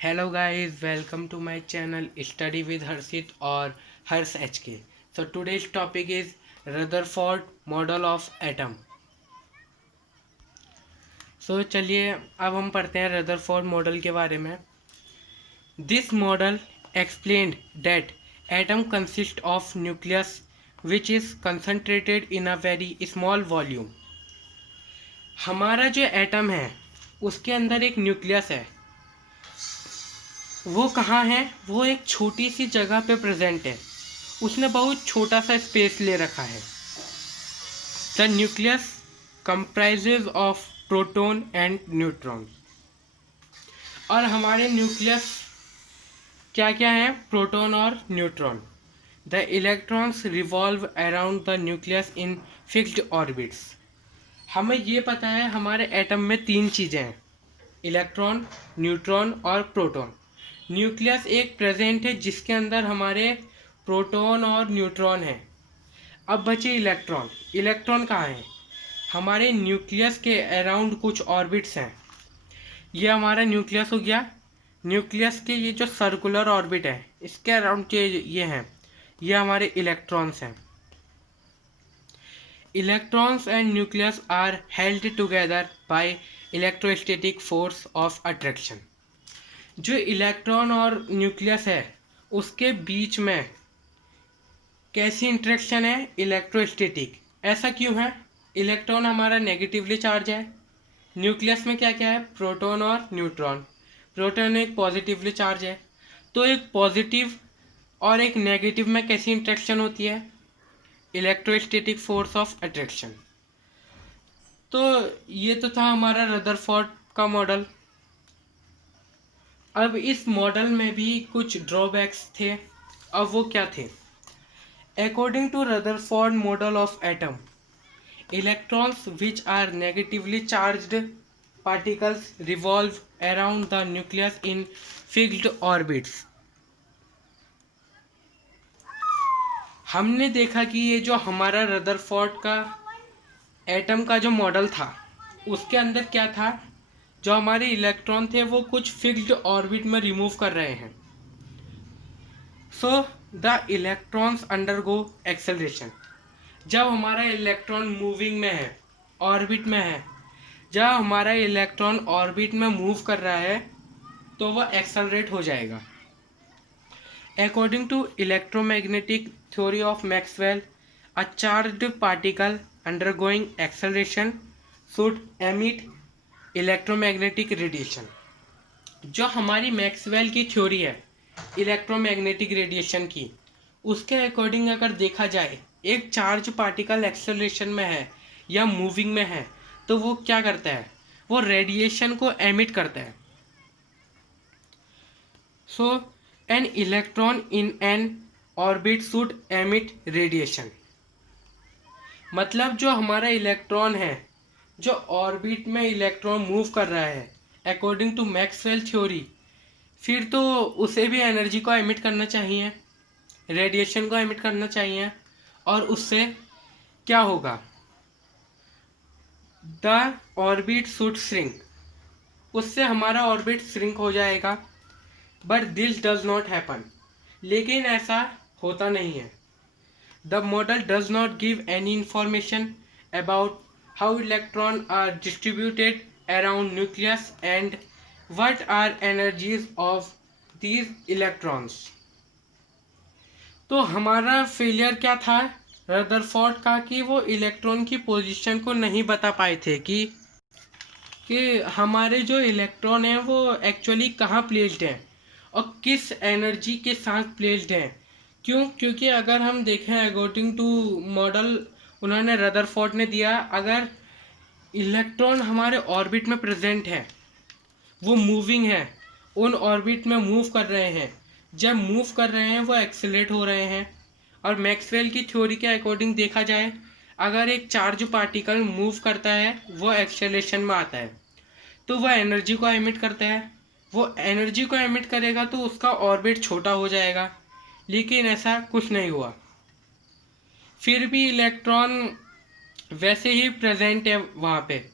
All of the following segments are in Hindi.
Hello guys, welcome to my channel Study with Harshit or Hers HK. So today's topic is Rutherford model of atom. So चलिए अब हम पढ़ते हैं रदरफोर्ड मॉडल के बारे में. This model explained that atom consists of nucleus which is concentrated in a very small volume. हमारा जो एटम है उसके अंदर एक न्यूक्लियस है. वो कहाँ है? वो एक छोटी सी जगह पे प्रेजेंट है. उसने बहुत छोटा सा स्पेस ले रखा है. The nucleus comprises of proton and neutron. और हमारे न्यूक्लियस क्या क्या है? प्रोटॉन और neutron. The electrons revolve around the nucleus in fixed orbits. हमें ये पता है हमारे एटम में तीन चीज़ें हैं, इलेक्ट्रॉन, न्यूट्रॉन और प्रोटॉन. न्यूक्लियस एक प्रेजेंट है जिसके अंदर हमारे प्रोटॉन और न्यूट्रॉन है. अब बचे इलेक्ट्रॉन. इलेक्ट्रॉन कहाँ है? हमारे न्यूक्लियस के अराउंड कुछ ऑर्बिट्स हैं. ये हमारा न्यूक्लियस हो गया. न्यूक्लियस के ये जो सर्कुलर ऑर्बिट है इसके अराउंड के ये हैं, ये हमारे इलेक्ट्रॉन्स हैं. Electrons and nucleus are held together by electrostatic force of attraction. जो इलेक्ट्रॉन और न्यूक्लियस है उसके बीच में कैसी इंटरेक्शन है? इलेक्ट्रोस्टैटिक. ऐसा क्यों है? इलेक्ट्रॉन हमारा नेगेटिवली चार्ज है. न्यूक्लियस में क्या क्या है? प्रोटॉन और न्यूट्रॉन. प्रोटॉन एक पॉजिटिवली चार्ज है. तो एक पॉजिटिव और एक नेगेटिव में कैसी इंटरेक्शन होती है? Electrostatic force of attraction. तो ये तो था हमारा रदरफोर्ड का मॉडल. अब इस मॉडल में भी कुछ ड्रॉबैक्स थे. अब वो क्या थे? According to Rutherford model of atom, electrons which are negatively charged particles revolve around the nucleus in fixed orbits. हमने देखा कि ये जो हमारा रदरफोर्ड का एटम का जो मॉडल था उसके अंदर क्या था? जो हमारे इलेक्ट्रॉन थे वो कुछ फिक्स्ड ऑर्बिट में रिमूव कर रहे हैं. So the electrons undergo acceleration. जब हमारा इलेक्ट्रॉन मूविंग में है, ऑर्बिट में है, जब हमारा इलेक्ट्रॉन ऑर्बिट में मूव कर रहा है तो वह एक्सेलरेट हो जाएगा. According to electromagnetic theory of Maxwell, a charged particle undergoing acceleration should emit electromagnetic radiation. जो हमारी मैक्सवेल की थ्योरी है इलेक्ट्रोमैग्नेटिक रेडिएशन की, उसके अकॉर्डिंग अगर देखा जाए एक चार्ज पार्टिकल एक्सेलरेशन में है या मूविंग में है तो वो क्या करता है? वो रेडिएशन को एमिट करता है. So an electron in an orbit should emit radiation. मतलब जो हमारा इलेक्ट्रॉन है, जो ऑर्बिट में इलेक्ट्रॉन मूव कर रहा है अकॉर्डिंग टू मैक्सवेल थ्योरी, फिर तो उसे भी एनर्जी को एमिट करना चाहिए, रेडिएशन को एमिट करना चाहिए. और उससे क्या होगा? The orbit should shrink. उससे हमारा ऑर्बिट श्रिंक हो जाएगा. But this does not happen. लेकिन ऐसा होता नहीं है. The model does not give any information about how electron are distributed around nucleus and what are energies of these electrons. तो हमारा फेलियर क्या था रदरफोर्ड का? कि वो इलेक्ट्रॉन की पोजीशन को नहीं बता पाए थे कि हमारे जो इलेक्ट्रॉन हैं वो एक्चुअली कहाँ प्लेस्ड हैं और किस एनर्जी के साथ प्लेस्ड हैं. क्यों? क्योंकि अगर हम देखें अकॉर्डिंग टू मॉडल उन्होंने रदरफोर्ड ने दिया, अगर इलेक्ट्रॉन हमारे ऑर्बिट में प्रेजेंट है, वो मूविंग है, उन ऑर्बिट में मूव कर रहे हैं, जब मूव कर रहे हैं वो एक्सेलरेट हो रहे हैं. और मैक्सवेल की थ्योरी के अकॉर्डिंग देखा जाए, अगर एक चार्ज पार्टिकल मूव करता है वो एक्सेलरेशन में आता है तो वह एनर्जी को एमिट करता है. वो एनर्जी को एमिट करेगा तो उसका ऑर्बिट छोटा हो जाएगा. लेकिन ऐसा कुछ नहीं हुआ. फिर भी इलेक्ट्रॉन वैसे ही प्रेजेंट है वहाँ पे.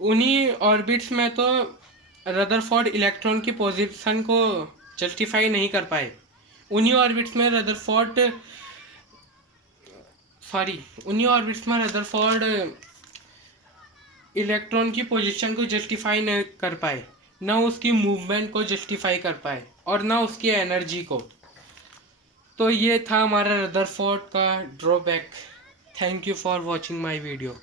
उन्हीं ऑर्बिट्स में तो रदरफोर्ड इलेक्ट्रॉन की पोजीशन को जस्टिफाई नहीं कर पाए। उन्हीं ऑर्बिट्स में रदरफोर्ड इलेक्ट्रॉन की पोजीशन को जस्टिफाई नहीं कर पाए, ना उसकी मूवमेंट को जस्टिफाई कर पाए और ना उसकी एनर्जी को। तो ये था हमारा रदरफोर्ड का drawback. Thank you for watching my video.